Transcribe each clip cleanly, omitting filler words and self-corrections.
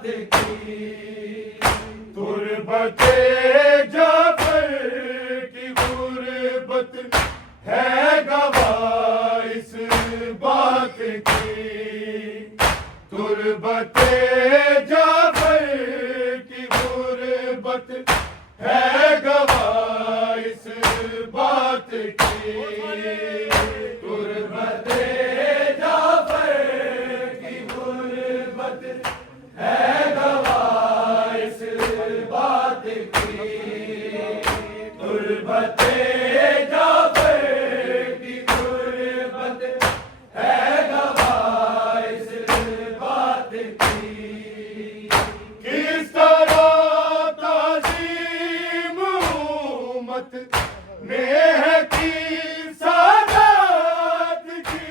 बात की, तुर्बते जाफर की गुर्बत है गवाह इस बात की, तुर्बते जाफर की गुर्बत है गवाह इस बात की, तुर्बते जाफर की गुर्बत है गवाह इस बात की, तुर्बते जाफर की गुर्बत है गवाह इस बात की। किस तरह ताज़ीम उम्मत ने है की सादात की,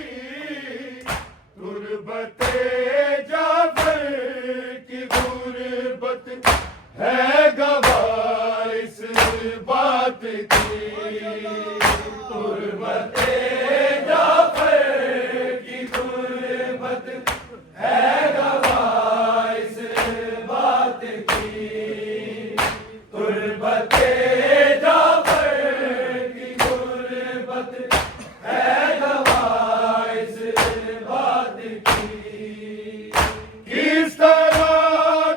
तुर्बते जाफर की गुर्बत है गवाह इस बात की, तुर्बते जाफर की गुर्बत है गवाह इस बात की, तुर्बते जाफर की गुर्बत है गवाह इस बात की। किस तरह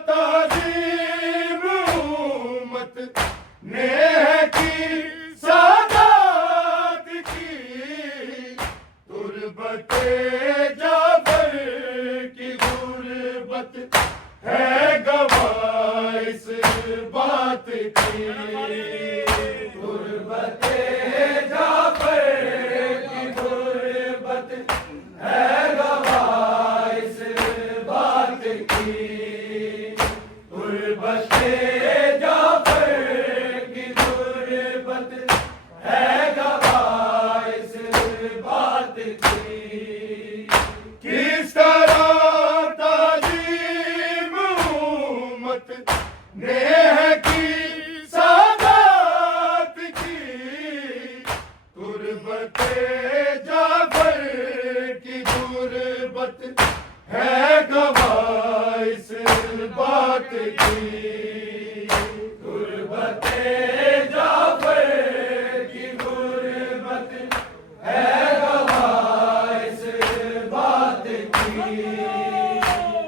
ताज़ीम उम्मत ने है की सादात की, तुर्बते जाफर की गुर्बत है गवाह इस बात की, तुर्बते जाफर की गुर्बत है गवाह इस बात की, तुर्बते जाफर की गुर्बत है गवाह इस बात की। किस तरह ताज़ीम उम्मत ने है की सादात की, तुर्बते जाफर की गुर्बत है गवाह इस बात की, तुर्बते जाफर की गुर्बत है गवाह इस बात की,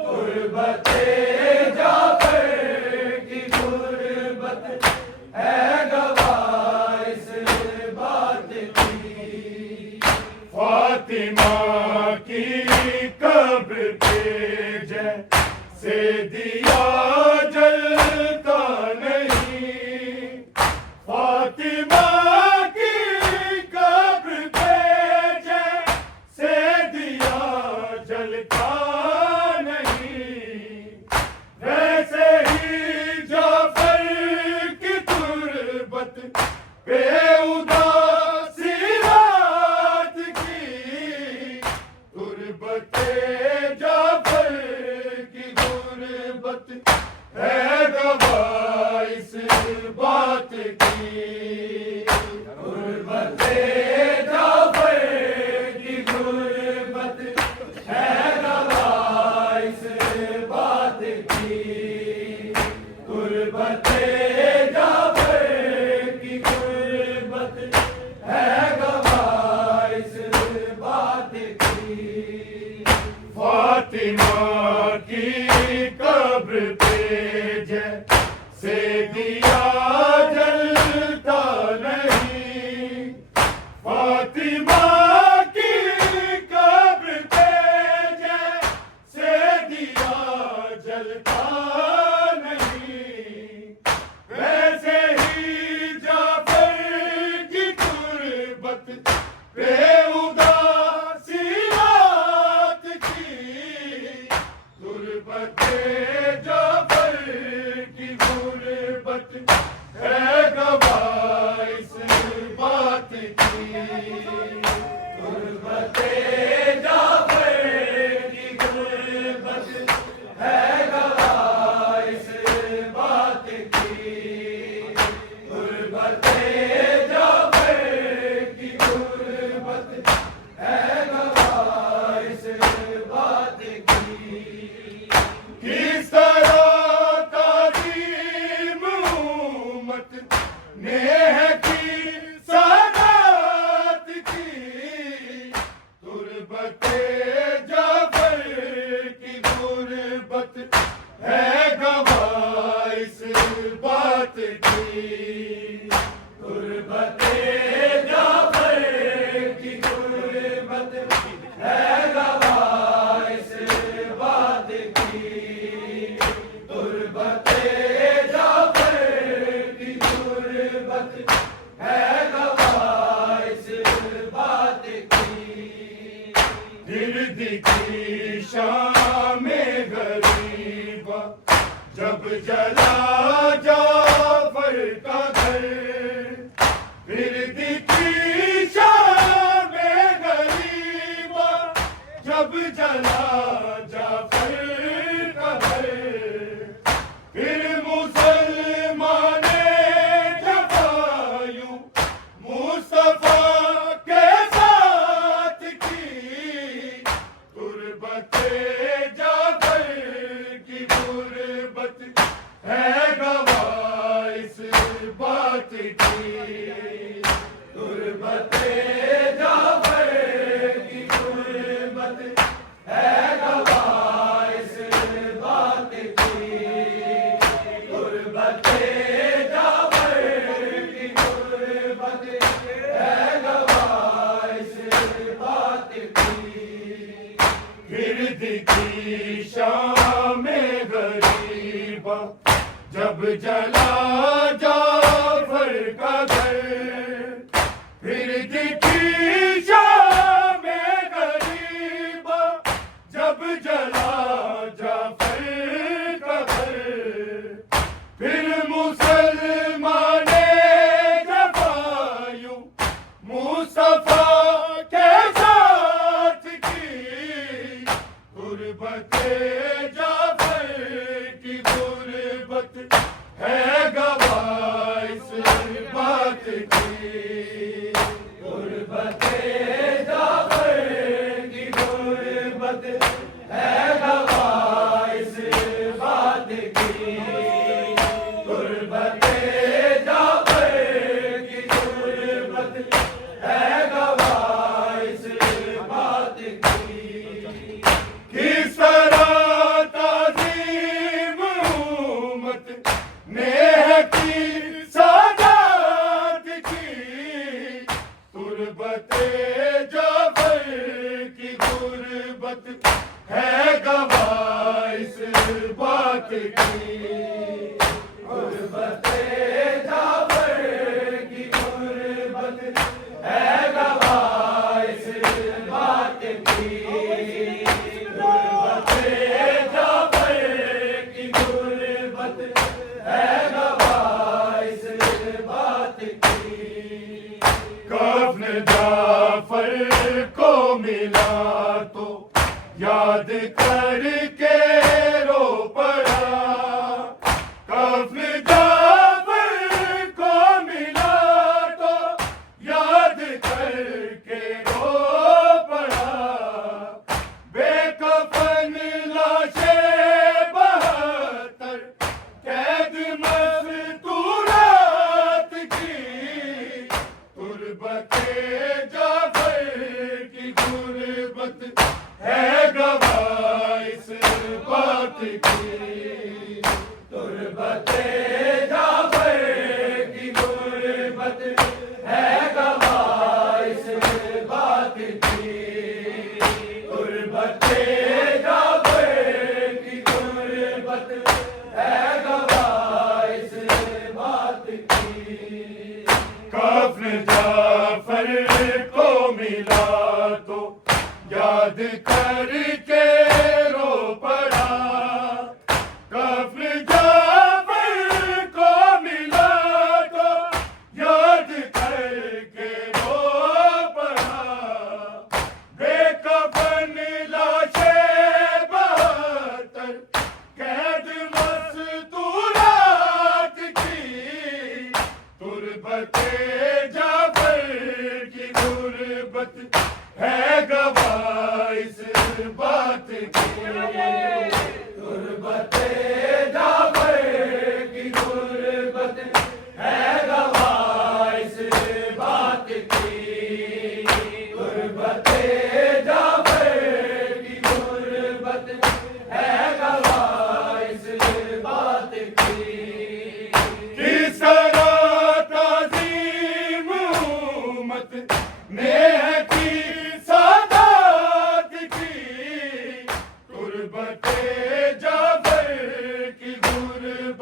तुर्बते जाफर की गुर्बत है गवाह इस बात की। फातिमा की कब्र पे जैसे दिया जलता नहीं, फातिमा की कब्र पे जैसे दिया जलता नहीं, वैसे ही जाफर की तुर्बत पे उदासी रात की, तुर्बते जाफर की गुर्बत है गवाह इस बात की, तुर्बते जाफर की गुर्बत है गवाह इस बात की, तुर्बते जाफर की गुर्बत है गवाह इस बात की। फातिमा की कब्र पे जैसे दिया जलता नहीं, फातिमा की कब्र पे जैसे दिया जलता नहीं, वैसे ही जाफर की तुर्बत पे उदासी रात की, तुर्बते जाफर की गुर्बत है गवाह इस बात की, तुर्बते जाफर की गुर्बत है गवाह है गवाह इस बात की। गुर्बते जाफर की गुर्बत है गवाह इस बात की। गुर्बते जाफर की गुर्बत है गवाह इस बात की। फिर दिखी शाम गरीबा जब जला जाफर का घर। फिर दिखी शाम गरीबा जब जला जाफर का घर। फिर मुसलमाने जफायू मुस्तफा के साथ की। गुर्बते जाफर की गुर्बत है गवाह इस बात की। गुर्बते जाफर की गुर्बत है गवाह इस बात की। गुर्बते जाफर की गुर्बत है गवाह इस बात की। फिर दिखी शाम गरीबा जब जला जाफर का घर। फिर दिखी शाम गरीबा जब जला जाफर का घर। फिर मुसलमाने जफायू मुस्तफा के साथ की। गुर्बते जाफर की गुर्बत है गवाह इस बात की। गुर्बते जाफर की गुर्बत है गवाह इस बात की। गुर्बते जाफर की गुर्बत है गवाह इस बात की। किस तरह ताज़ीम उम्मत ने की सादात की। गुर्बते जाफर की गुर्बत है गवाह इस बात की। गुर्बते जाफर की गुर्बत है गवाह इस बात की। गुर्बते जाफर की गुर्बत है गवाह इस बात की। कफ़न जाफर को मिला तो याद करके रो पड़ा। कफ़न जाफर को मिला तो याद करके रो पड़ा। बेकफन लाशें 72 कैद मस्तूरात की। गुर्बते जाफर की गुर्बत है गवाह इस बात की। गुर्बते जाफर की गुर्बत है गवाह इस बात की। गुर्बते जाफर की गुर्बत है गवाह इस बात की। कफ़न जाफर को मिला तो याद करके रो पड़ा। कफ़न जाफर को मिला तो याद करके रो पड़ा। बेकफन लाशें 72 कैद मस्तूरात की। गुर्बते जाफर की गुर्बत है गवाह इस बात की। गुर्बते जाफर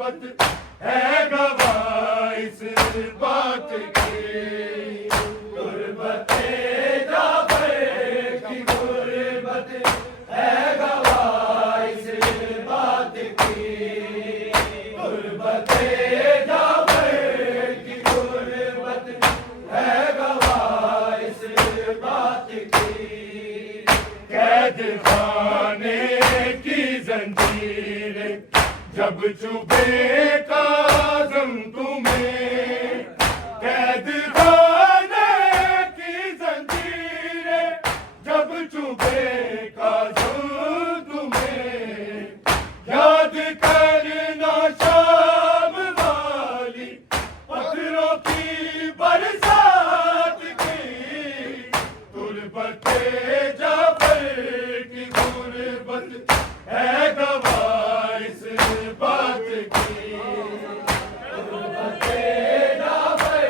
गुर्बत है गवाह इस बात की। गुर्बते जाफर की गुर्बत है गवाह इस बात की। गुर्बते जाफर की गुर्बत है गवाह इस बात की। कैद खाने की जंजीर जब चुभे काज़म तुम्हें, कैद खाने की जंजीरें जब चुभे काज़म तुम्हें, याद करना शाम वाली पत्थरों की बरसात की। गुर्बते जाफर की गुर्बत है गवाह इस बात की। गुर्बते जाफर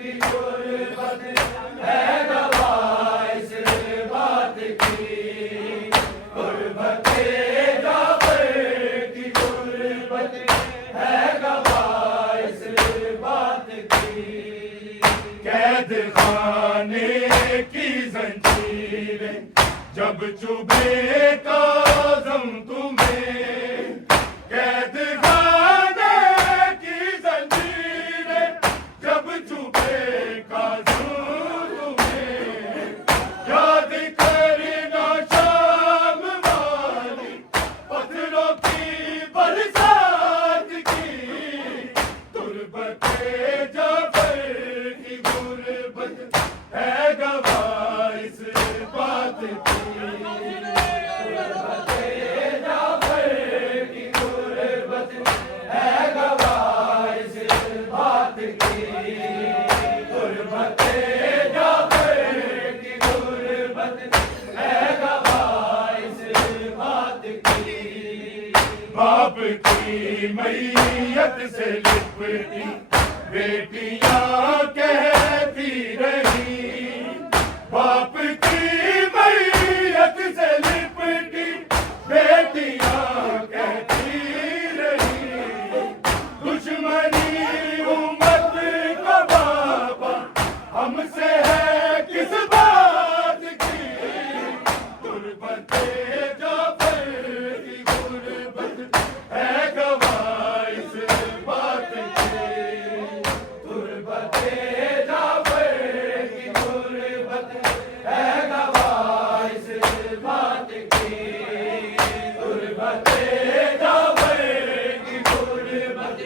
की गुर्बत है गवाह इस बात की। गुर्बते जाफर की गुर्बत है गवाह इस बात की। कैद खाने की जंजीरें जब चुभे काज़म तुम्हें, कैद खाने की जंजीरें जब चुभे काज़म तुम्हें, याद करना शाम वाली पत्थरों की बरसात की। गुर्बते जाफर की गुर्बत है गवाह इस बात की। बाप की मैयत से लिपटी बेटियां कहती रही। बाप की मैयत से लिपटी बेटियां कहती रही। दुश्मनी उम्मत का बाबा हमसे है किस बात की। गुर्बते जाफर की गुर्बत है गवाह इस बात की। गुर्बते जाफर की गुर्बत है गवाह इस बात की। गुर्बते जाफर की गुर्बत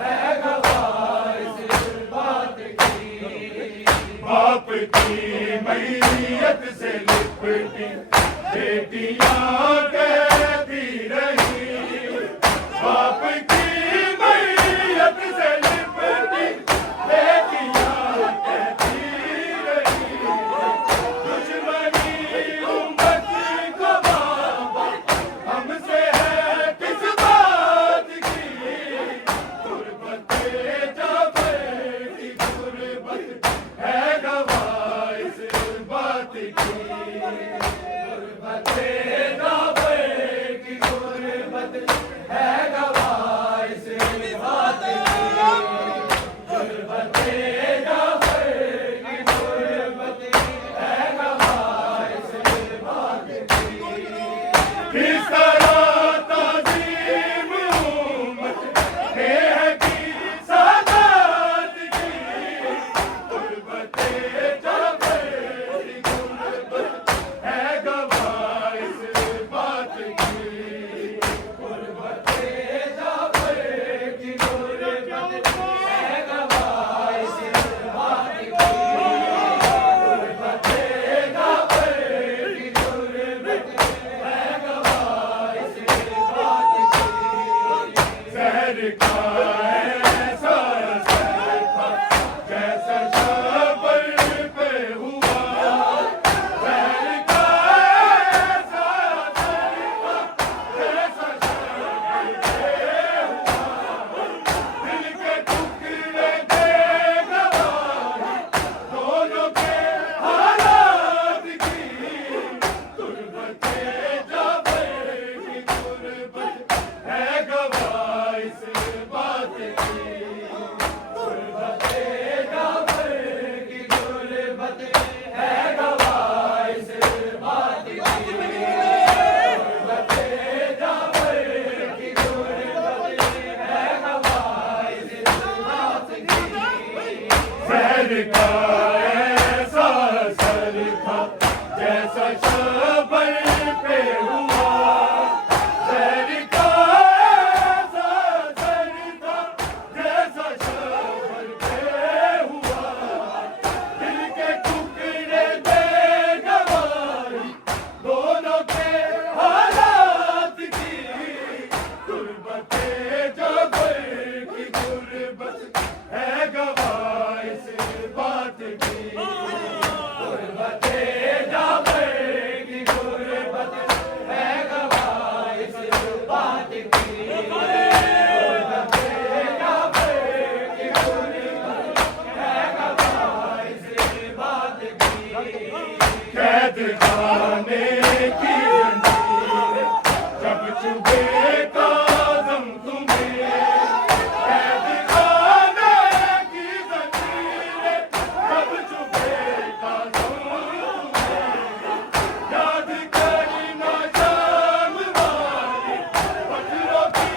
है गवाह इस बात की। बाप की मैयत से लिपटी बेटियां कहती रही। बाप की मैयत से लिपटी बेटियां कहती रही। दुश्मनी उम्मत का बाबा हमसे है किस बात की। गुर्बते जाफर की गुर्बत है गवाह इस बात की। गुर्बते जाफर की गुर्बत है गवाह इस बात की। गुर्बते जाफर की गुर्बत है गवाह इस बात की। किस तरह ताज़ीम उम्मत ने है की सादात की। गुर्बते जाफर की गुर्बत है गवाह इस बात की। गुर्बते जाफर की गुर्बत है गवाह इस बात की। गुर्बते जाफर की गुर्बत है गवाह इस बात की। ज़हर का ऐसा असर था जैसा शबर पे हुआ। ज़हर का ऐसा असर था जैसा शबर पे हुआ। दिल के टुकड़े दे गवाही दोनों के हालात की। गुर्बते जाफर की गुर्बत है गवाह इस शहर का ऐसा असर था जैसा शबर पे हुआ, शहर का ऐसा असर था जैसा शबर पे हुआ, दिल के टुकड़े दे गवाही दोनों के हालात की, गुर्बते जबर की गुर्बत है गवाह इस बात की, गुर्बते जबर की गुर्बत है गवाह इस बात की, गुर्बते जबर की गुर्बत है गवाह इस बात की, कैद खाने की जंजीर जब चुभे काज़म तुम्हें, कैद खाने की जंजीर जब चुभे काज़म तुम्हें, याद करना शाम वाली पत्थरों की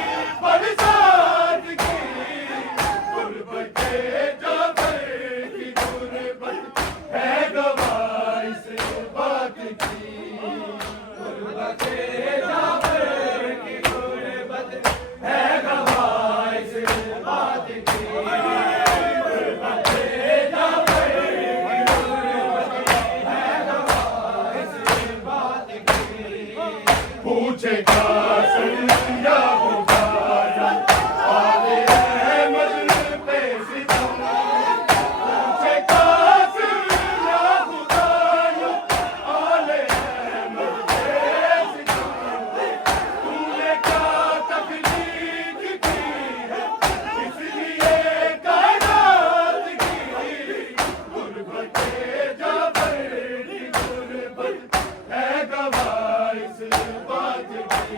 बरसात की, गुर्बते जबर की गुर्बत है गवाह इस बात की, गुर्बते जबर की गुर्बत है गवाह इस बात की, गुर्बते जबर की गुर्बत है गवाह इस बात की, पूछे कासिम या पुकारा आले अहमद पे सितम, पूछे कासिम या पुकारा आले अहमद पे सितम, तूने क्या तकलीफ की है इसलिए कायनात की, गुर्बते जबर की गुर्बत है गवाह इस बात की,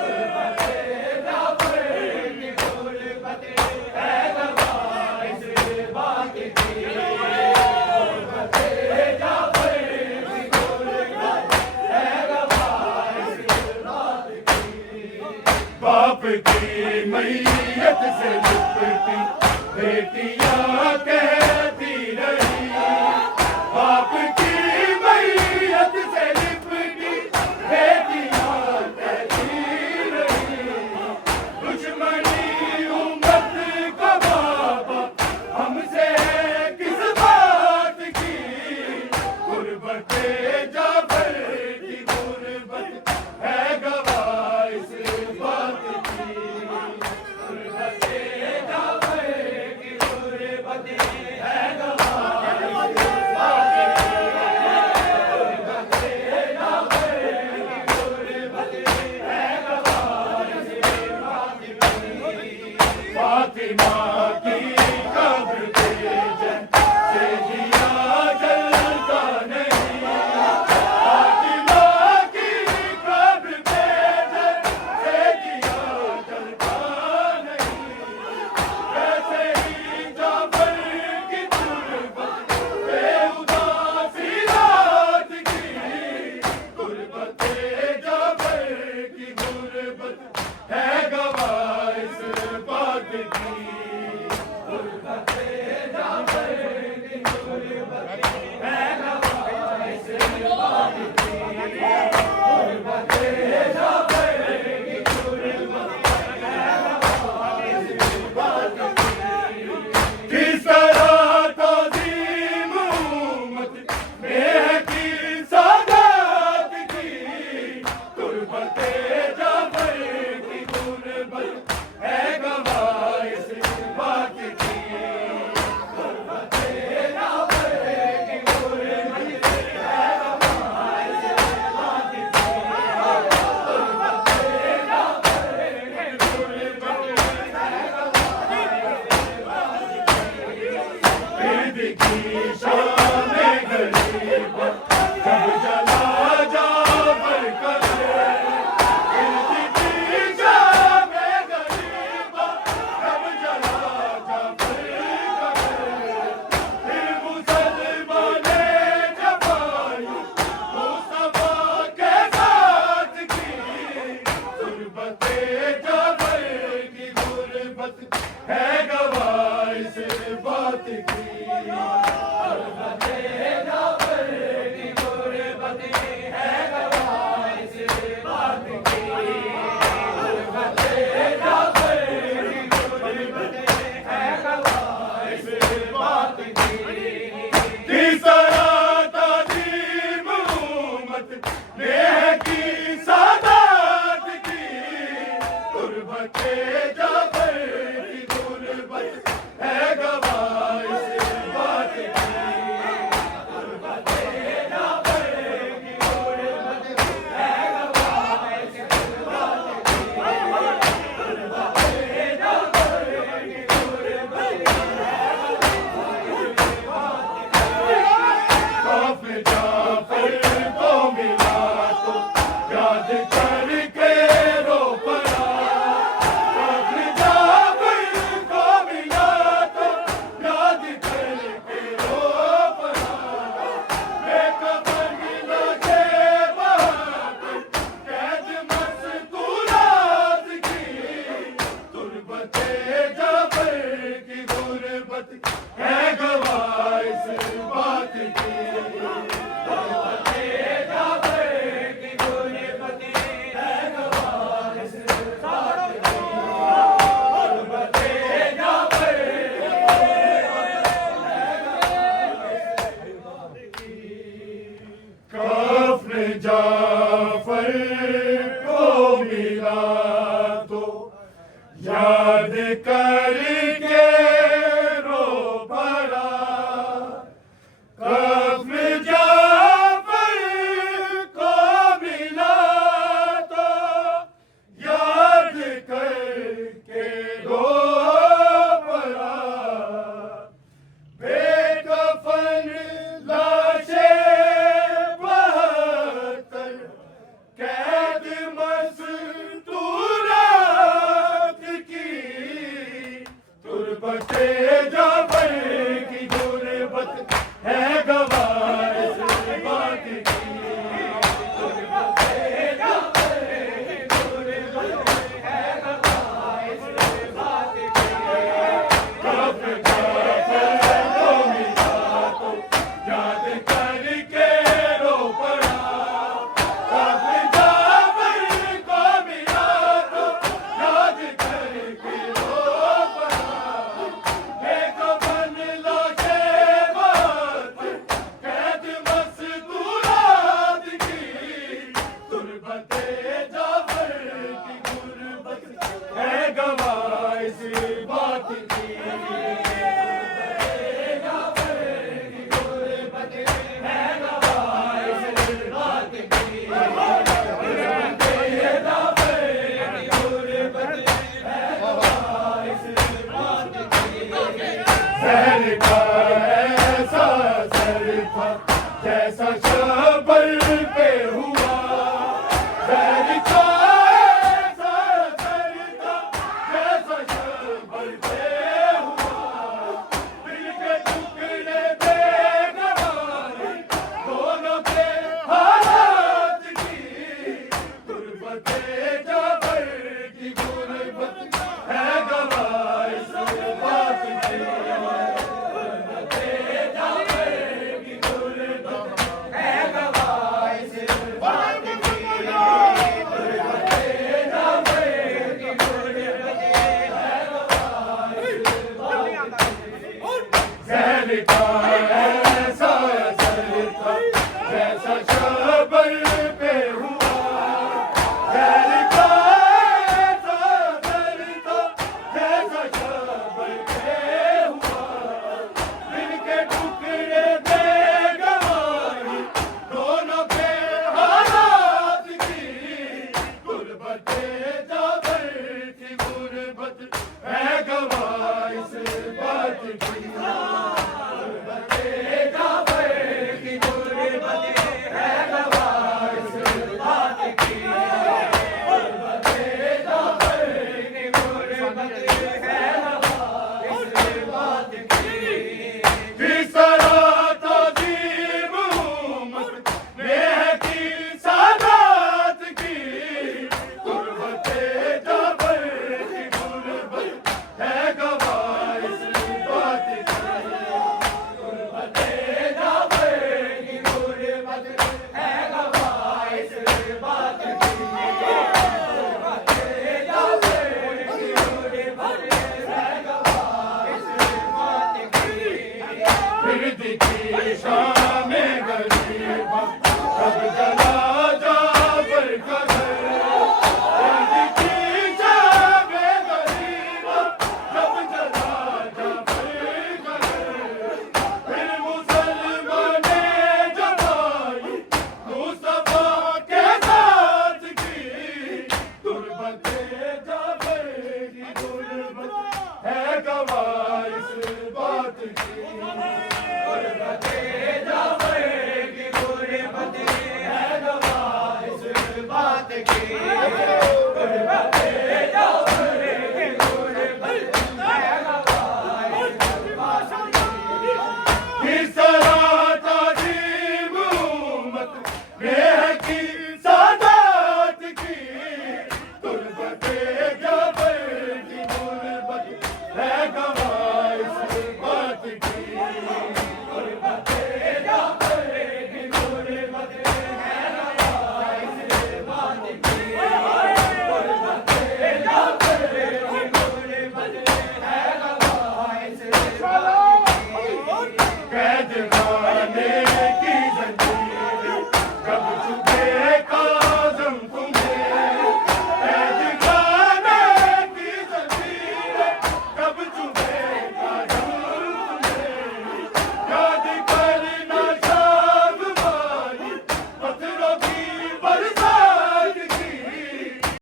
गुर्बते जबर की गुर्बत है गवाह इस बात की, गुर्बते जबर की गुर्बत है गवाह इस बात की, बाप की मैयत से लिपटी बेटियां कहती रही, बाप की मैयत से लिपटी बेटियां कहती रही, दुश्मनी उम्मत का बाबा हमसे किस बात की, गुर्बते जबर की गुर्बत है गवाह इस बात की, गुर्बते जबर की गुर्बत है गवाह इस बात की, गुर्बते जबर की गुर्बत है गवाह इस बात की, फातिमा की कब्र पे जैसे दिया जलता नहीं, फातिमा की कब्र पे जैसे दिया जलता नहीं, वैसे ही जाफर की गुर्बत पे उदासी रात की, गुर्बते जाफर की गुर्बत है गवाह इस बात की, जाफर की गुर्बत है गवाह इस बात की। गुर्बत जाफर की गुर्बत है गवाह इस बात की। गुर्बत जाफर की गुर्बत है खौफ जाफर को मिला तो याद करके रो पड़ा। खौफ जाफर को मिला तो याद करके रो पड़ा। बेखबर लाशे बहाकर कैद मस्तूरात की। तुर्बत जाफर की गुर्बत है गवाह इस बात की। कफ्न जाफर को मिला तो याद करके रो पड़ा। कफ्न जाफर को मिला तो याद करके रो पड़ा। बेकफन लाशे बहाकर कैद मस्तूरात की। तुर्बत जाफर की गुर्बत है गवाह इस बात की। तुर्बत जाफर की गुर्बत है गवाह इस बात की। कफ्न जाफर को मिला तो याद करके रो पड़ा। कफ्न जाफर को मिला तो याद करके